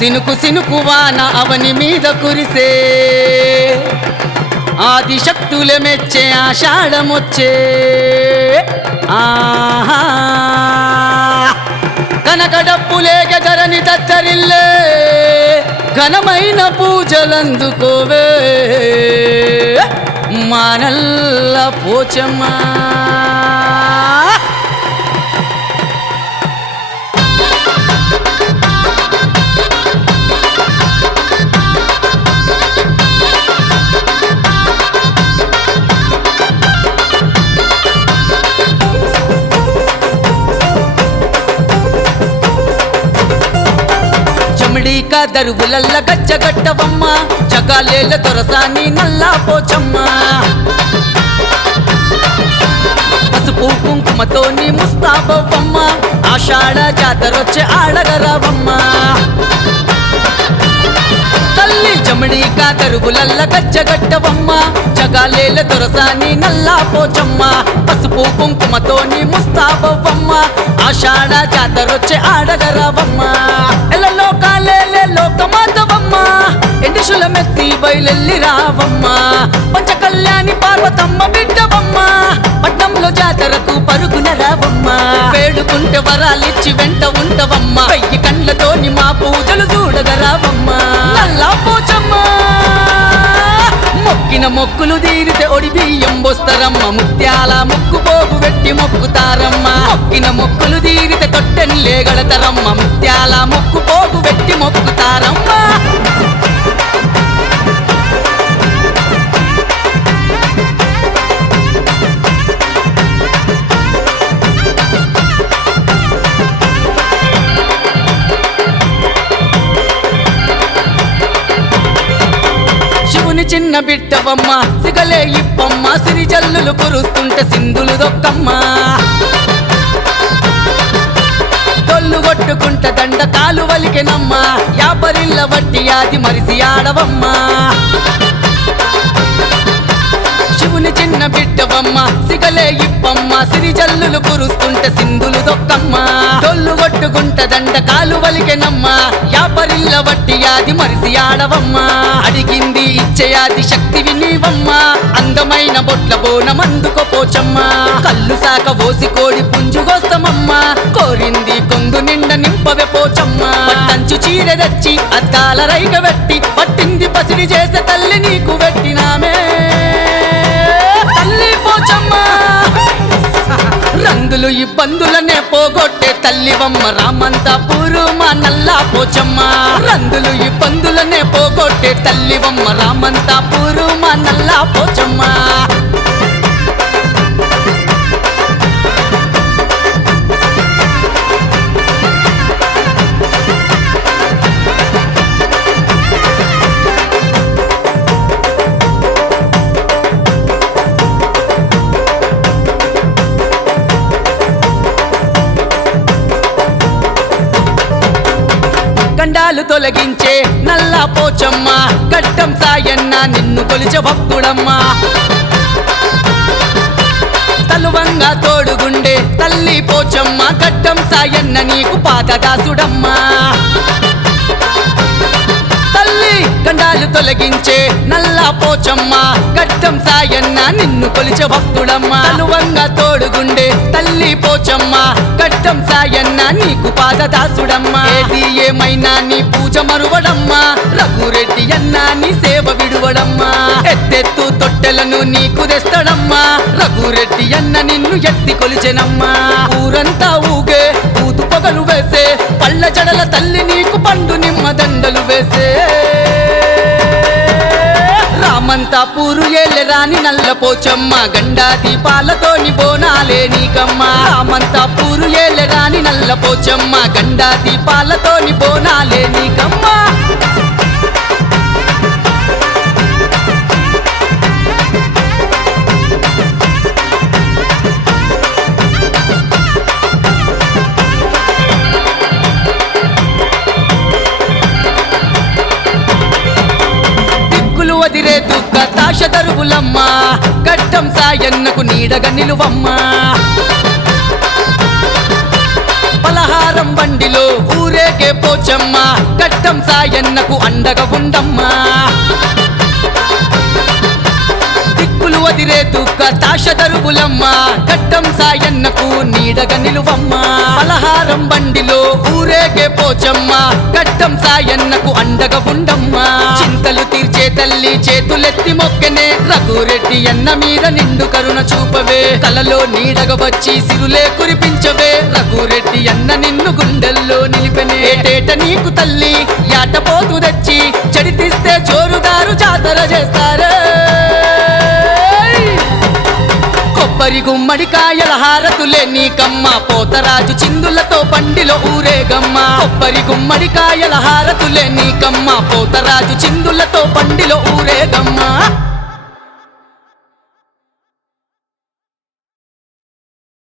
సినుకు సినుకు వాన అవని మీద కురిసే ఆదిశక్తుల మెచ్చే ఆషాఢమొచ్చే ఆహా కనకడప్పులేగ ధరణి దత్తరిల్లే ఘనమైన పూజలందుకోవే మానల్ల పోచమ్మ దరువులల్ల గజ్జగట్టవమ్మ జగాలేల దొరసాని నల్లా పోచమ్మ పసుపు కుంకుమతో నీ ముస్తాబవ్వమ్మ ఆషాఢ జాతరొచ్చే ఆడగరావమ్మ తల్లి జమడీకా దరువులల్ల గజ్జగట్టవమ్మ జగాలేల దొరసాని నల్లా పోచమ్మ పసుపు కుంకుమతో నీ ముస్తాబవ్వమ్మ ఆషాఢ జాతరొచ్చే ఆడగరావమ్మ ఎలలో కాలేలే లోకమాతవమ్మ ఎండిశులమెత్తి బయలెల్లి రావమ్మ పంచ కళ్యాణి పార్వతమ్మ బిడ్డవమ్మ పట్నంలో జాతరకు పరుగున రావమ్మ వేడుకుంటే వరాలిచ్చి వెంట ఉంటవమ్మ వెయ్యి కండ్లతోని మా పూజలు చూడగరావమ్మ నల్లా పోచమ్మ మొక్కిన మొక్కులు తీరితే ఒడి బియ్యం బొస్తరమ్మ ముత్యాల ముక్కు పోగు వెట్టి మొక్కుతారమ్మ మొక్కిన మొక్కులు తీరితే తొట్టెన్లే గడతరమ్మ ముత్యాల ముక్కు పోగు వెట్టి మొక్కుతారమ్మ చిన్న బిడ్డవమ్మ సిగలే ఇప్పమ్మ సిరిజల్లులు కురుస్తుంటే సింధులు దొక్కమ్మ తొల్లు కొట్టుకుంట దండ కాలు వలికెనమ్మ యాపరిల్ల వట్టి యాది మరిసి ఆడవమ్మ శివుని చిన్న బిడ్డవమ్మ సిగలే ఇప్పమ్మ సిరిజల్లులు కురుస్తుంటే సింధులు దొక్కమ్మ తొల్లు కొట్టుకుంట దండ కాలు వలికెనమ్మ యాపరిల్ల వట్టి యాది మరిసి ఆడవమ్మ అడిగింది ఇచ్చేయాది శక్తివి నీవమ్మ అందమైన బొట్ల బోనమందుకో పోచమ్మ కళ్ళు సాక ఓసి కోడి పుంజుగోస్తమమ్మ కోరింది కొంగు నిండ నింపవే పోచమ్మ పట్టంచు చీర తెచ్చి అద్దాల రైగ వెట్టి పట్టింది పసిడి చేసే తల్లి నీకు వెట్టినామే తల్లి పోచమ్మ రంగులు ఇబ్బందులనే పోగొట్టే తల్లివమ్మ రామంతాపూరు మా నల్లా పోచమ్మ రంగులు ఇబ్బందులనే పోగొట్టే తల్లివమ్మ రామంతాపూరు మా నల్లా పోచమ్మ గండాలు తొలగించే నల్లా పోచమ్మ గడ్డం సాయన్న నిన్ను కొలిచే భక్తుడమ్మ తలువంగా తోడుగుండే తల్లి పోచమ్మ గడ్డం సాయన్న నీకు పాదదాసుడమ్మ తల్లి గండాలు తొలగించే నల్లా పోచమ్మ గడ్డం సాయన్న నిన్ను కొలిచే భక్తుడమ్మ తలువంగా తోడుగుండే తల్లి పోచమ్మ గడ్డం సాయన్న నీకు పాదదాసుడమ్మ ఏది ఏమైనా నీ పూజ మరువడమ్మా రఘురెడ్డి అన్న నీ సేవ విడువడమ్మా ఎత్తెత్తు తొట్టెలను నీకు తెస్తడమ్మా రఘురెడ్డి అన్న నిన్ను ఎత్తి కొలిచెనమ్మా ఊరంతా ఊగే ఊతు పొగలు వేసే పళ్ళ జడల తల్లి నీకు పండు నిమ్మ దండలు వేసే రామంతాపూరు ఏళ్ళ రాని నల్ల పోచమ్మ గండా దీపాలతోని బోనాలే నీకమ్మ రామంతాపూరు ఏళ్ళ రాని నల్ల పోచమ్మ గండా దీపాలతోని బోనాలే నీకమ్మ వదిరే దుఃఖ తాశ దరువులమ్మ గడ్డం సాయన్నకు నీడగా నిలువమ్మ పలహారం బండిలో ఊరేగే పోచమ్మ గడ్డం సాయన్నకు అండగా ఉండమ్మా దిక్కులు వదిరే దుఃఖ తాషదరువులమ్మ గడ్డం సాయన్నకు నీడగా నిలువమ్మా పలహారం బండిలో ఊరేగే పోచమ్మ గడ్డం సాయన్నకు అండగా ఉండమ్మా చింతలు తీర్చే తల్లి చేతులెత్తి మొక్కనే రఘురెడ్డి అన్న మీద నిండు కరుణ చూపవే కలలో నీడగా వచ్చి సిరులే కురిపించవే రఘురెడ్డి అన్న నిన్ను గుండెల్లో నిలిపెనే ఏటేట నీకు తల్లి యాటపోతు తెచ్చి చెడితిస్తే జోరుదారు జాతర చేస్తారే కొబ్బరి గుమ్మడికాయల హారతులే నీకమ్మ పోతరాజు చిందులతో బండిలో ఊరేగమ్మ కొబ్బరి గుమ్మడికాయల హారతులే నీకమ్మ పోతరాజు చిందులతో బండిలో ఊరేగమ్మ